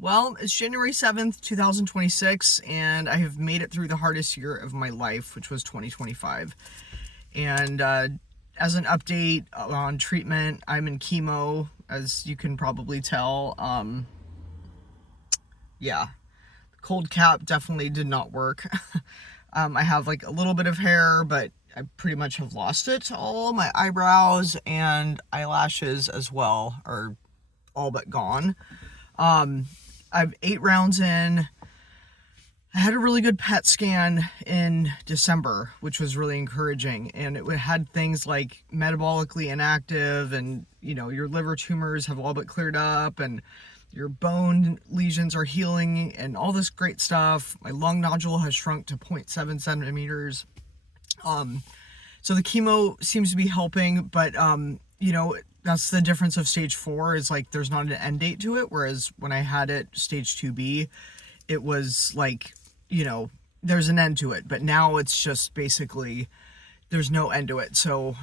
Well, it's January 7th, 2026, and I have made it through the hardest year of my life, which was 2025. And as an update on treatment, I'm in chemo, as you can probably tell. Yeah, cold cap definitely did not work. I have like a little bit of hair, but I pretty much have lost it all. My eyebrows and eyelashes as well are all but gone. Um, I've 8 rounds in. I had a really good PET scan in December, which was really encouraging. And it had things like metabolically inactive and, your liver tumors have all but cleared up and your bone lesions are healing and all this great stuff. My lung nodule has shrunk to 0.7 centimeters. So the chemo seems to be helping, but, that's the difference of stage 4 is like there's not an end date to it. Whereas when I had it stage 2B, it was like, there's an end to it. But now it's just basically there's no end to it. So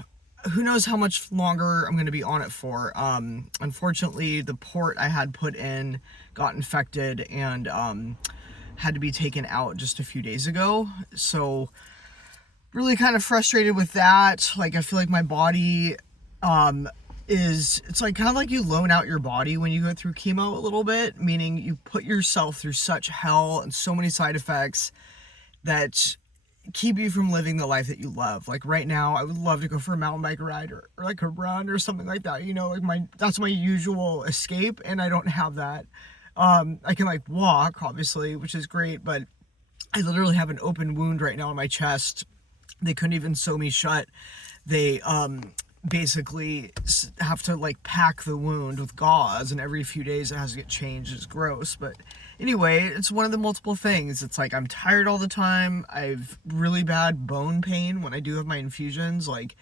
who knows how much longer I'm going to be on it for. Unfortunately, the port I had put in got infected and had to be taken out just a few days ago. So really kind of frustrated with that. Like I feel like my body it's like kind of like you loan out your body when you go through chemo a little bit, meaning you put yourself through such hell and so many side effects that keep you from living the life that you love. Like right now, I would love to go for a mountain bike ride or like a run or something like that. That's my usual escape, and I don't have that. I can like walk, obviously, which is great, but I literally have an open wound right now on my chest. They couldn't even sew me shut. They basically have to like pack the wound with gauze, and every few days it has to get changed. It's gross, but anyway, it's one of the multiple things. It's like I'm tired all the time. I've really bad bone pain when I do have my infusions, like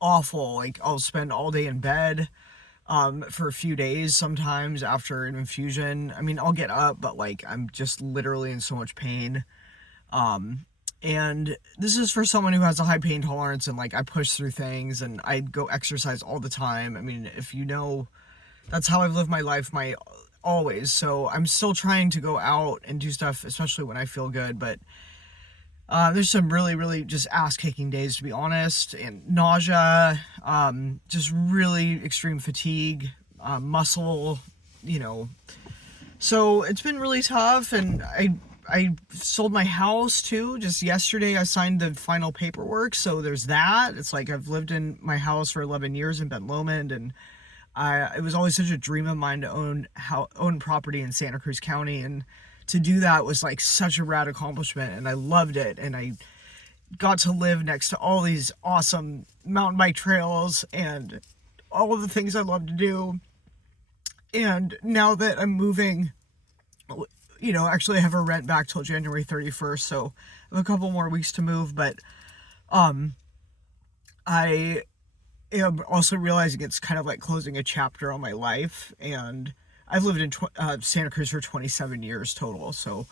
awful. Like I'll spend all day in bed for a few days sometimes after an infusion. I mean, I'll get up, but like I'm just literally in so much pain. And this is for someone who has a high pain tolerance, and like I push through things and I go exercise all the time. I mean, if you know, that's how I've lived my life always. So I'm still trying to go out and do stuff, especially when I feel good. But there's some really, really just ass kicking days, to be honest, and nausea, just really extreme fatigue, muscle, So it's been really tough, and I sold my house too. Just yesterday, I signed the final paperwork. So there's that. It's like I've lived in my house for 11 years in Ben Lomond, and it was always such a dream of mine to own property in Santa Cruz County. And to do that was like such a rad accomplishment. And I loved it. And I got to live next to all these awesome mountain bike trails and all of the things I love to do. And now that I'm moving, actually I have a rent back till January 31st, so I have a couple more weeks to move, but I am also realizing it's kind of like closing a chapter on my life, and I've lived in Santa Cruz for 27 years total, so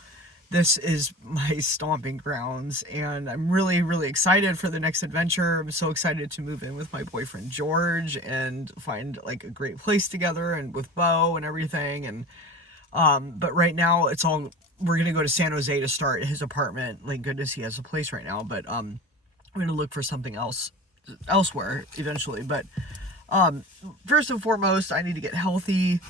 this is my stomping grounds, and I'm really, really excited for the next adventure. I'm so excited to move in with my boyfriend George and find like a great place together, and with Bo and everything, and but right now we're going to go to San Jose to start his apartment. Thank goodness he has a place right now, but, I'm going to look for something elsewhere eventually. But, first and foremost, I need to get healthy.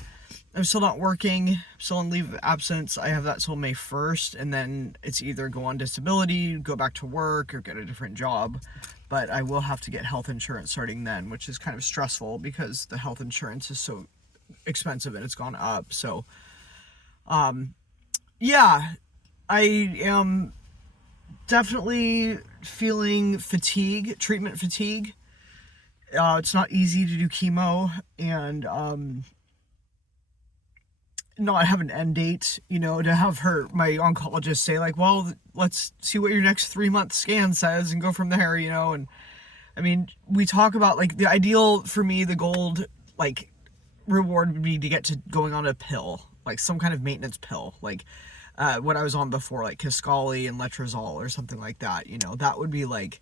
I'm still not working. I'm still on leave of absence. I have that till May 1st, and then it's either go on disability, go back to work, or get a different job. But I will have to get health insurance starting then, which is kind of stressful because the health insurance is so expensive and it's gone up. So, yeah, I am definitely feeling treatment fatigue. It's not easy to do chemo and, not have an end date, to have my oncologist say like, well, let's see what your next 3-month scan says and go from there, and I mean, we talk about like the ideal for me, the gold, like reward would be to get to going on a pill, like some kind of maintenance pill, like what I was on before, like Kisqali and Letrozole or something like that. That would be like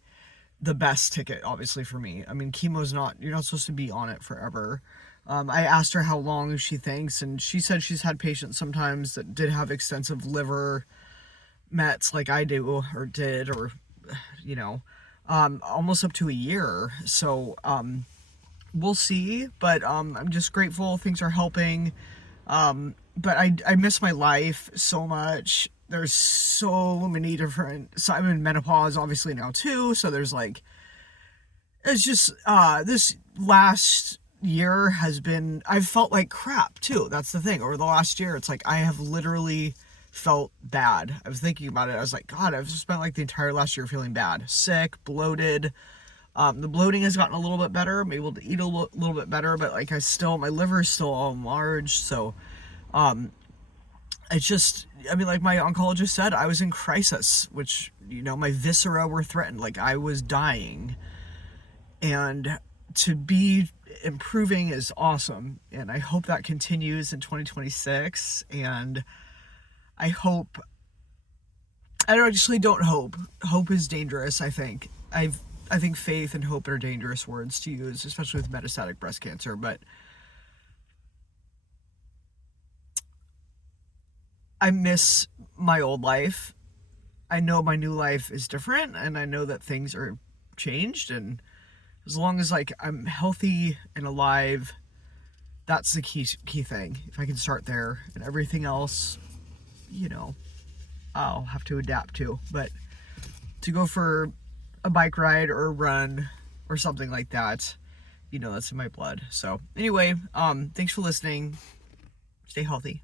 the best ticket, obviously, for me. I mean, you're not supposed to be on it forever. I asked her how long she thinks, and she said she's had patients sometimes that did have extensive liver mets like I do or did, or, you know, almost up to a year. So we'll see, but I'm just grateful things are helping. But I miss my life so much. There's so many different, so I'm in menopause obviously now too, so there's like, it's just this last year has been, I've felt like crap too. That's the thing. Over the last year, it's like I have literally felt bad. I was thinking about it. I was like, God, I've spent like the entire last year feeling bad, sick, bloated. The bloating has gotten a little bit better. I'm able to eat a little bit better, but like my liver is still all enlarged. So it's just, I mean, like my oncologist said, I was in crisis, which, you know, my viscera were threatened. Like I was dying. And to be improving is awesome. And I hope that continues in 2026. And I hope, I actually don't hope. Hope is dangerous, I think. I think faith and hope are dangerous words to use, especially with metastatic breast cancer. But I miss my old life. I know my new life is different, and I know that things are changed. And as long as like I'm healthy and alive, that's the key thing. If I can start there, and everything else, you know, I'll have to adapt to. But to go for a bike ride or a run or something like that, you know, that's in my blood. So anyway, thanks for listening. Stay healthy.